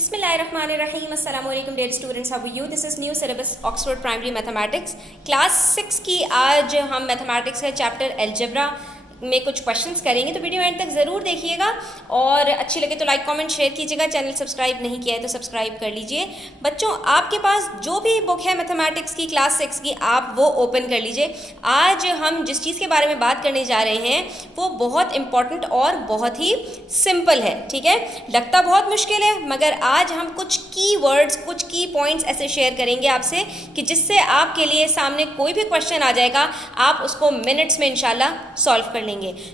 बिस्मिल्लाहिर्रहमानिर्रहीम अस्सलाम वालेकुम dear students, how are you? This is new syllabus Oxford primary mathematics class 6 की। आज हम मैथमेटिक्स का चैप्टर अलजेब्रा में कुछ क्वेश्चंस करेंगे, तो वीडियो एंड तक ज़रूर देखिएगा और अच्छी लगे तो लाइक कमेंट शेयर कीजिएगा। चैनल सब्सक्राइब नहीं किया है तो सब्सक्राइब कर लीजिए। बच्चों, आपके पास जो भी बुक है मैथमेटिक्स की क्लास 6 की, आप वो ओपन कर लीजिए। आज हम जिस चीज़ के बारे में बात करने जा रहे हैं वो बहुत इंपॉर्टेंट और बहुत ही सिंपल है। ठीक है, लगता बहुत मुश्किल है, मगर आज हम कुछ की वर्ड्स, कुछ की पॉइंट्स ऐसे शेयर करेंगे आपसे कि जिससे आपके लिए सामने कोई भी क्वेश्चन आ जाएगा, आप उसको मिनट्स में इंशाल्लाह सॉल्व कर लेंगे।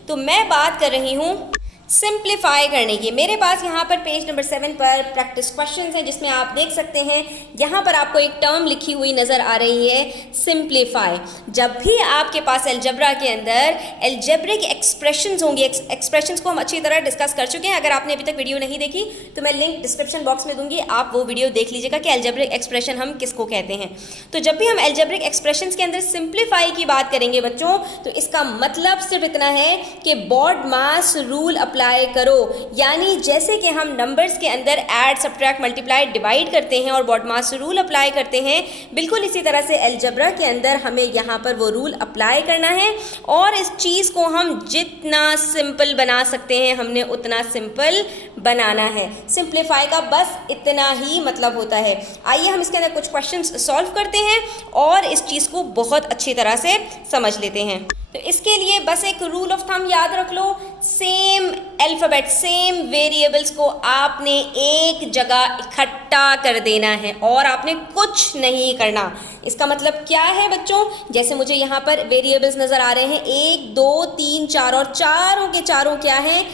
तो मैं बात कर रही हूँ सिंप्लीफाई करने की। मेरे पास यहाँ पर पेज नंबर 7 पर प्रैक्टिस क्वेश्चंस हैं, जिसमें आप देख सकते हैं यहाँ पर आपको एक टर्म लिखी हुई नज़र आ रही है, सिंप्लीफाई। जब भी आपके पास अलजेब्रा के अंदर अलजेब्रिक एक्सप्रेशंस होंगी, एक्सप्रेशंस को हम अच्छी तरह डिस्कस कर चुके हैं। अगर आपने अभी तक वीडियो नहीं देखी तो मैं लिंक डिस्क्रिप्शन बॉक्स में दूंगी, आप वो वीडियो देख लीजिएगा कि अलजेब्रिक एक्सप्रेशन हम किसको कहते हैं। तो जब भी हम अलजेब्रिक एक्सप्रेशंस के अंदर सिंप्लीफाई की बात करेंगे बच्चों, तो इसका मतलब सिर्फ इतना है कि बॉड मास रूल अप्लाई करो। यानी जैसे कि हम नंबर्स के अंदर ऐड, सब्ट्रैक्ट, मल्टीप्लाई, डिवाइड करते हैं और बॉड मास रूल अप्लाई करते हैं, बिल्कुल इसी तरह से अलजेब्रा के अंदर हमें यहाँ पर वो रूल अप्लाई करना है और इस चीज़ को हम जितना सिंपल बना सकते हैं हमने उतना सिंपल बनाना है। सिंप्लीफाई का बस इतना ही मतलब होता है। आइए हम इसके अंदर कुछ क्वेश्चंस सॉल्व करते हैं और इस चीज़ को बहुत अच्छी तरह से समझ लेते हैं। तो इसके लिए बस एक रूल ऑफ थंब याद रख लो, सेम अल्फ़ाबेट, सेम वेरिएबल्स को आपने एक जगह इकट्ठा कर देना है और आपने कुछ नहीं करना। इसका मतलब क्या है बच्चों? जैसे मुझे यहाँ पर वेरिएबल्स नज़र आ रहे हैं 1 2 3 4 और चारों के चारों क्या हैं?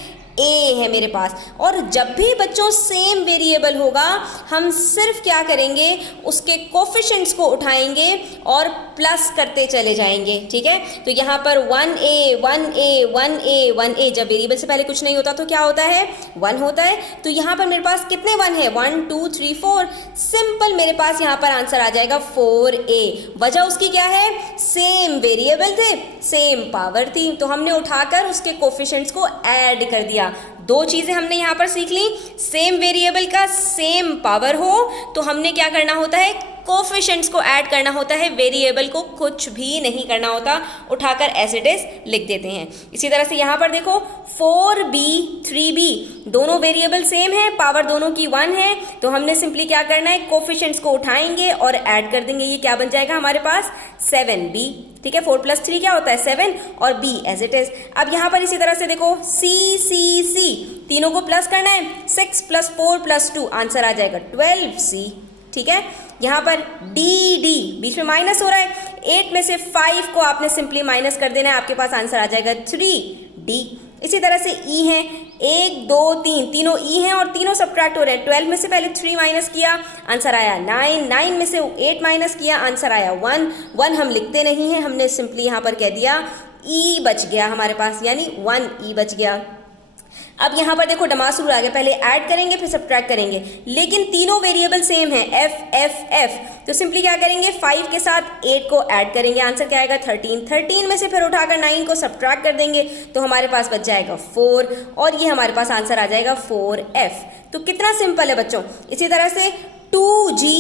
ए है मेरे पास। और जब भी बच्चों सेम वेरिएबल होगा, हम सिर्फ क्या करेंगे, उसके कोफिशिएंट्स को उठाएंगे और प्लस करते चले जाएंगे। ठीक है, तो यहाँ पर 1a 1a 1a 1a, जब वेरिएबल से पहले कुछ नहीं होता तो क्या होता है? 1 होता है। तो यहाँ पर मेरे पास कितने 1 है? 1 2 3 4। सिंपल मेरे पास यहाँ पर आंसर आ जाएगा 4a। वजह उसकी क्या है? सेम वेरिएबल थे, सेम पावर थी, तो हमने उठाकर उसके कोफिशिएंट्स को ऐड कर दिया। दो चीजें हमने यहाँ पर सीख ली, सेम वेरिएबल का सेम पावर हो तो हमने क्या करना होता है? कोफिशिएंट्स को ऐड करना होता है, वेरिएबल को कुछ भी नहीं करना होता, उठाकर एज इट इज लिख देते हैं। इसी तरह से यहाँ पर देखो 4b 3b, दोनों वेरिएबल सेम है, पावर दोनों की 1 है, तो हमने सिंपली क्या करना है? कोफिशिएंट्स को उठाएंगे और ऐड कर देंगे। ये क्या बन जाएगा हमारे पास? 7b। ठीक है, 4 + 3 क्या होता है? 7 और b एज इट इज। अब यहाँ पर इसी तरह से देखो c c c, तीनों को प्लस करना है, 6 + 4 + 2, आंसर आ जाएगा 12c। ठीक है, यहाँ पर डी डी, बीच में माइनस हो रहा है, 8 में से 5 को आपने सिंपली माइनस कर देना है, आपके पास आंसर आ जाएगा 3d। इसी तरह से ई है, 1 2 3, तीनों ई हैं और तीनों सब्ट्रैक्ट हो रहे हैं। 12 में से पहले 3 माइनस किया, आंसर आया 9, 9 में से 8 माइनस किया, आंसर आया 1, 1 हम लिखते नहीं हैं, हमने सिंपली यहाँ पर कह दिया ई बच गया हमारे पास, यानी 1e बच गया। अब यहाँ पर देखो डमास रूल आ गया, पहले ऐड करेंगे फिर सब्ट्रैक्ट करेंगे, लेकिन तीनों वेरिएबल सेम है, f f f, तो सिंपली क्या करेंगे? 5 के साथ 8 को ऐड करेंगे, आंसर क्या आएगा? 13। 13 में से फिर उठाकर 9 को सब्ट्रैक्ट कर देंगे तो हमारे पास बच जाएगा 4 और ये हमारे पास आंसर आ जाएगा 4f। तो कितना सिंपल है बच्चों। इसी तरह से 2g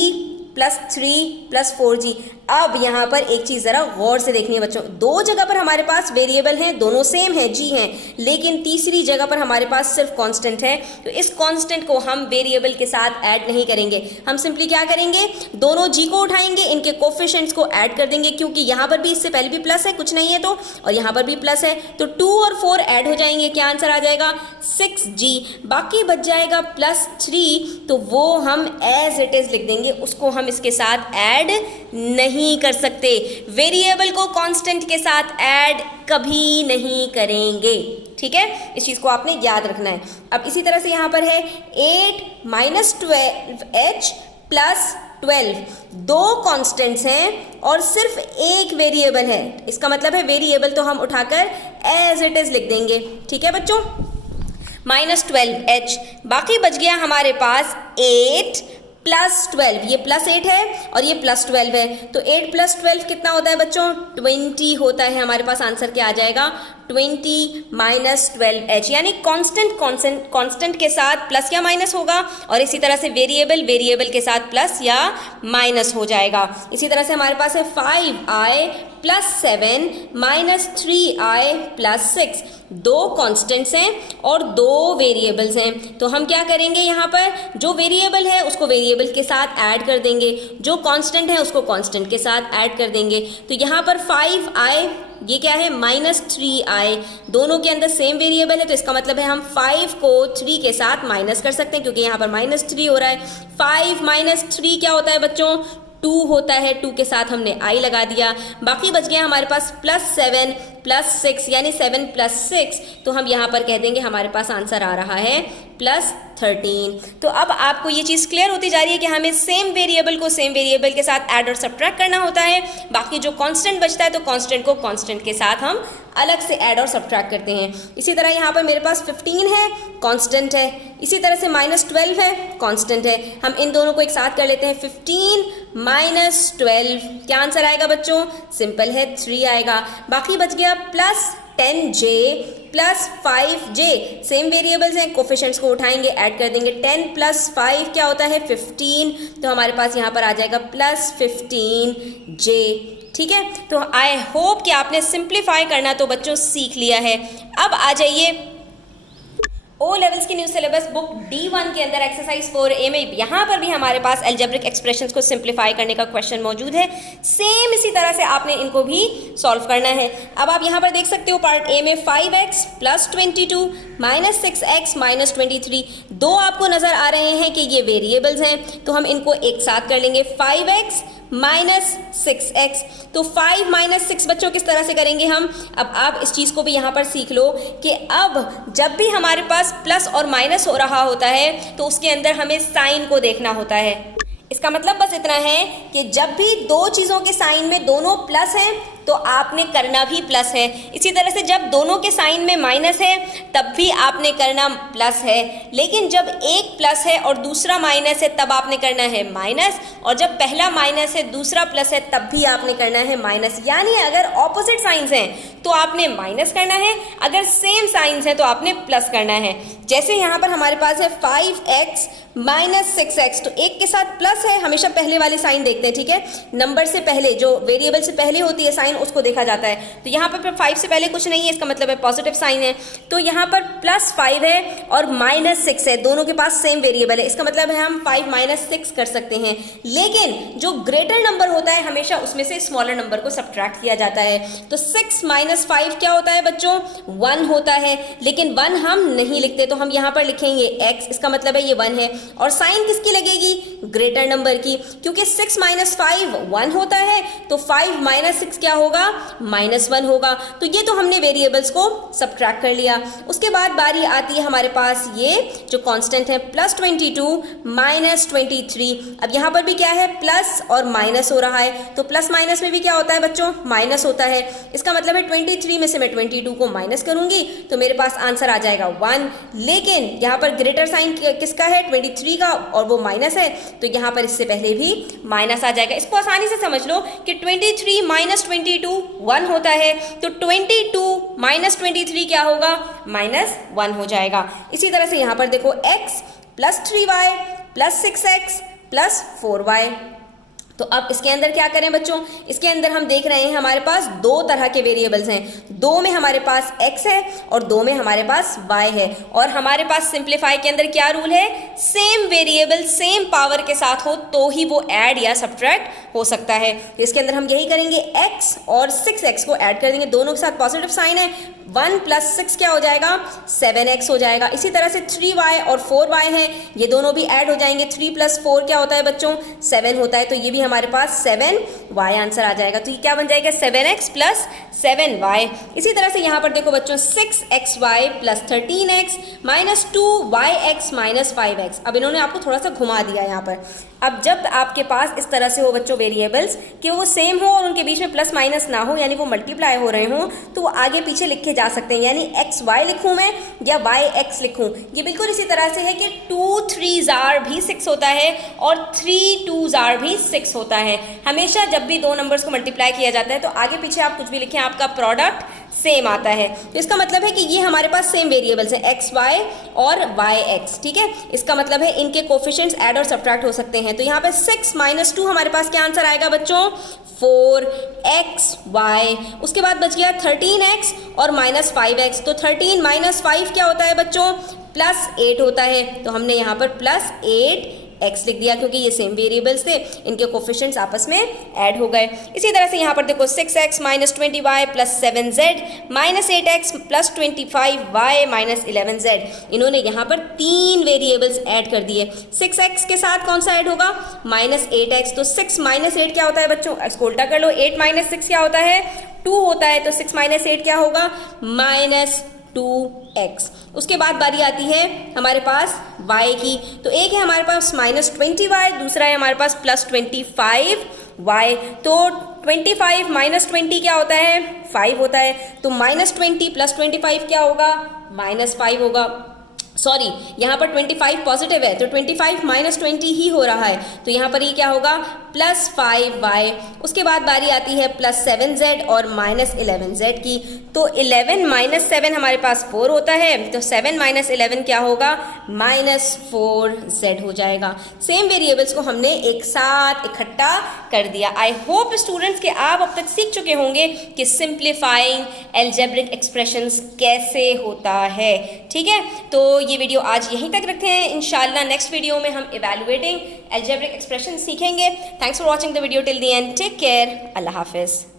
+ 3 + 4g। अब यहाँ पर एक चीज़ ज़रा गौर से देखनी है बच्चों, दो जगह पर हमारे पास वेरिएबल हैं, दोनों सेम है, g हैं, लेकिन तीसरी जगह पर हमारे पास सिर्फ कांस्टेंट है, तो इस कांस्टेंट को हम वेरिएबल के साथ ऐड नहीं करेंगे। हम सिंपली क्या करेंगे? दोनों g को उठाएंगे, इनके कोफिशिएंट्स को ऐड कर देंगे, क्योंकि यहाँ पर भी इससे पहले भी प्लस है, कुछ नहीं है तो, और यहाँ पर भी प्लस है, तो 2 और 4 ऐड हो जाएंगे, क्या आंसर आ जाएगा? 6g। बाकी बच जाएगा +3, तो वो हम एज इट इज लिख देंगे, उसको हम इसके साथ ऐड नहीं कर सकते। वेरिएबल को कांस्टेंट के साथ ऐड कभी नहीं करेंगे। ठीक है, इस चीज को आपने याद रखना है। अब इसी तरह से यहाँ पर है 8 - 12h + 12, दो कांस्टेंट्स हैं और सिर्फ एक वेरिएबल है, इसका मतलब है वेरिएबल तो हम उठाकर एज इट इज लिख देंगे। ठीक है बच्चों, -12h, बाकी बच गया हमारे पास 8 + 12, ये +8 है और ये +12 है, तो 8 + 12 कितना होता है बच्चों? 20 होता है। हमारे पास आंसर क्या आ जाएगा? 20 माइनस 12h, यानी कांस्टेंट के साथ प्लस या माइनस होगा, और इसी तरह से वेरिएबल के साथ प्लस या माइनस हो जाएगा। इसी तरह से हमारे पास है 5i plus 7 minus 3i plus 6। दो कॉन्स्टेंट्स हैं और दो वेरिएबल्स हैं, तो हम क्या करेंगे, यहाँ पर जो वेरिएबल है उसको वेरिएबल के साथ ऐड कर देंगे, जो कांस्टेंट है उसको कांस्टेंट के साथ ऐड कर देंगे। तो यहाँ पर 5i, ये क्या है, माइनस 3i, दोनों के अंदर सेम वेरिएबल है, तो इसका मतलब है हम 5 को 3 के साथ माइनस कर सकते हैं, क्योंकि यहाँ पर माइनस 3 हो रहा है। 5 माइनस 3 क्या होता है बच्चों, 2 होता है। 2 के साथ हमने i लगा दिया, बाकी बच गया हमारे पास प्लस 7 प्लस 6, यानी 7 प्लस 6, तो हम यहाँ पर कह देंगे हमारे पास आंसर आ रहा है प्लस 13। तो अब आपको ये चीज़ क्लियर होती जा रही है कि हमें सेम वेरिएबल को सेम वेरिएबल के साथ ऐड और सब्ट्रैक्ट करना होता है, बाकी जो कांस्टेंट बचता है तो कांस्टेंट को कांस्टेंट के साथ हम अलग से ऐड और सब्ट्रैक्ट करते हैं। इसी तरह यहाँ पर मेरे पास 15 है, कांस्टेंट है, इसी तरह से माइनस 12 है, कांस्टेंट है। हम इन दोनों को एक साथ कर लेते हैं, 15 माइनस 12, क्या आंसर आएगा बच्चों, सिंपल है 3 आएगा। बाकी बच गया plus 10j plus 5j, same variables हैं, कोफिशिएंट्स को उठाएंगे, ऐड कर देंगे। 10 प्लस 5 क्या होता है, 15, तो हमारे पास यहाँ पर आ जाएगा प्लस 15j। ठीक है, तो आई होप कि आपने सिंप्लीफाई करना तो बच्चों सीख लिया है। अब आ जाइए ओ लेवल्स की न्यू सिलेबस बुक D1 के अंदर एक्सरसाइज 4A में, यहाँ पर भी हमारे पास एल्जेब्रिक एक्सप्रेशंस को सिंप्लीफाई करने का क्वेश्चन मौजूद है। सेम इसी तरह से आपने इनको भी सॉल्व करना है। अब आप यहाँ पर देख सकते हो पार्ट ए में 5x plus 22 minus 6x minus 23, दो आपको नज़र आ रहे हैं कि ये वेरिएबल्स हैं, तो हम इनको एक साथ कर लेंगे, 5x माइनस 6x। तो 5 माइनस 6 बच्चों किस तरह से करेंगे हम, अब आप इस चीज़ को भी यहाँ पर सीख लो कि अब जब भी हमारे पास प्लस और माइनस हो रहा होता है तो उसके अंदर हमें साइन को देखना होता है। इसका मतलब बस इतना है कि जब भी दो चीज़ों के साइन में दोनों प्लस हैं तो आपने करना भी प्लस है। इसी तरह से जब दोनों के साइन में माइनस है तब भी आपने करना प्लस है, लेकिन जब एक प्लस है और दूसरा माइनस है तब आपने करना है माइनस, और जब पहला माइनस है दूसरा प्लस है तब भी आपने करना है माइनस। यानी अगर ऑपोजिट साइंस हैं तो आपने माइनस करना है, अगर सेम साइंस हैं तो आपने प्लस करना है। जैसे यहाँ पर हमारे पास है 5x माइनस 6x, तो एक के साथ प्लस है, हमेशा पहले वाली साइन देखते हैं, ठीक है, नंबर से पहले जो वेरिएबल से पहले होती है साइन उसको देखा जाता है। तो यहाँ पर 5 से पहले कुछ नहीं है, इसका मतलब है पॉजिटिव साइन है। तो यहाँ पर प्लस 5 है और माइनस 6 है, दोनों के पास सेम वेरिएबल है, इसका मतलब है हम 5 माइनस 6 कर सकते हैं। लेकिन जो ग्रेटर नंबर होता है हमेशा उसमें से स्मॉलर नंबर को सब्ट्रैक्ट किया जाता है। तो 6 माइनस 5 क्या होता है बच्चों, 1 होता है, लेकिन 1 हम नहीं लिखते, तो हम यहाँ पर लिखेंगे x, इसका मतलब है ये 1 है। और साइन किसकी लगेगी, ग्रेटर नंबर की, क्योंकि 6 माइनस 5 1 होता है, तो 5 माइनस 6 क्या होगा, -1 होगा। तो ये तो हमने वेरिएबल्स को सब्ट्रैक्ट कर लिया। उसके बाद बारी आती है हमारे पास ये जो कांस्टेंट है प्लस 22 माइनस 23। अब यहाँ पर भी क्या है, प्लस और माइनस हो रहा है, तो प्लस माइनस में भी क्या होता है बच्चों, माइनस होता है। इसका मतलब है 23 में से मैं 22 को माइनस करूंगी तो मेरे पास आंसर आ जाएगा 1। लेकिन यहाँ पर ग्रेटर साइन किसका है, 23 का, और वो माइनस है, तो यहाँ पर इससे पहले भी माइनस आ जाएगा। इसको आसानी से समझ लो कि 23 माइनस 22 1 होता है, तो 22 माइनस 23 क्या होगा, -1 हो जाएगा। इसी तरह से यहाँ पर देखो x plus 3y plus 6x plus 4y। तो अब इसके अंदर क्या करें बच्चों, इसके अंदर हम देख रहे हैं हमारे पास दो तरह के वेरिएबल्स हैं, दो में हमारे पास x है और दो में हमारे पास y है। और हमारे पास सिंप्लीफाई के अंदर क्या रूल है, सेम वेरिएबल सेम पावर के साथ हो तो ही वो ऐड या सब्ट्रैक्ट हो सकता है। तो इसके अंदर हम यही करेंगे, x और 6x को ऐड कर देंगे, दोनों के साथ पॉजिटिव साइन है, 1 प्लस 6 क्या हो जाएगा, 7x हो जाएगा। इसी तरह से 3y और 4y है, ये दोनों भी ऐड हो जाएंगे, 3 प्लस 4 क्या होता है बच्चों, 7 होता है, तो ये भी हमारे पास 7y आंसर आ जाएगा। तो ये क्या बन जाएगा, 7x प्लस 7y। इसी तरह से यहाँ पर देखो बच्चों 6xy plus 13x minus 2yx minus 5x। अब इन्होंने आपको थोड़ा सा घुमा दिया यहाँ पर। अब जब आपके पास इस तरह से हो बच्चों वेरिएबल्स कि वो सेम हो और उनके बीच में प्लस माइनस ना हो, यानी वो मल्टीप्लाई हो रहे हों, तो वो आगे पीछे लिखे जा सकते हैं, यानी xy लिखूं मैं या yx लिखूं। ये बिल्कुल इसी तरह से है कि 2 3s are भी 6 होता है और 3 2s are भी 6 होता है। हमेशा जब भी दो नंबर्स को मल्टीप्लाई किया जाता है तो आगे पीछे आप कुछ भी लिखें, आपका प्रोडक्ट सेम आता है। तो इसका मतलब है कि ये हमारे पास सेम वेरिएबल्स हैं एक्स वाई और वाई एक्स, ठीक है। इसका मतलब है इनके कोफिशिएंट्स ऐड और सब्ट्रैक्ट हो सकते हैं। तो यहाँ पे 6 - 2 हमारे पास क्या आंसर आएगा बच्चों, 4xy। उसके बाद बच गया 13x और -5x। तो 13 - 5 क्या होता है बच्चों, +8 होता है। तो हमने यहाँ पर +8x लिख दिया क्योंकि ये सेम वेरिएबल्स थे, इनके कोफिशिएंट्स आपस में ऐड हो गए। इसी तरह से यहाँ पर देखो 6x - 20y + 7z -8x + 25y - 11z। इन्होंने यहाँ पर 3 वेरिएबल्स ऐड कर दिए। 6x के साथ कौन सा ऐड होगा, -8x। तो 6 - 8 क्या होता है बच्चों, इसको उल्टा कर लो, 8 - 6 क्या होता है, 2 होता है। तो 6 - 8 क्या होगा, -2x। उसके बाद बारी आती है हमारे पास y की। तो एक है हमारे पास -20y, दूसरा है हमारे पास +25y। तो 25 - 20 क्या होता है, 5 होता है। तो -20 + 25 क्या होगा, -5 होगा। सॉरी, यहाँ पर 25 पॉजिटिव है तो 25 - 20 ही हो रहा है। तो यहाँ पर ये क्या होगा, +5y। उसके बाद बारी आती है +7z और -11z की। तो 11 - 7 हमारे पास 4 होता है। तो 7 - 11 क्या होगा, -4z हो जाएगा। सेम वेरिएबल्स को हमने एक साथ इकट्ठा कर दिया। आई होप स्टूडेंट्स कि आप अब तक सीख चुके होंगे कि सिंप्लीफाइंग अलजेब्रिक एक्सप्रेशंस कैसे होता है, ठीक है। तो ये वीडियो आज यहीं तक रखते हैं। इंशाल्लाह नेक्स्ट वीडियो में हम इवैल्यूएटिंग अलजेब्रिक एक्सप्रेशन सीखेंगे। Thanks for watching the video till the end. Take care. अल्लाह हाफिज़।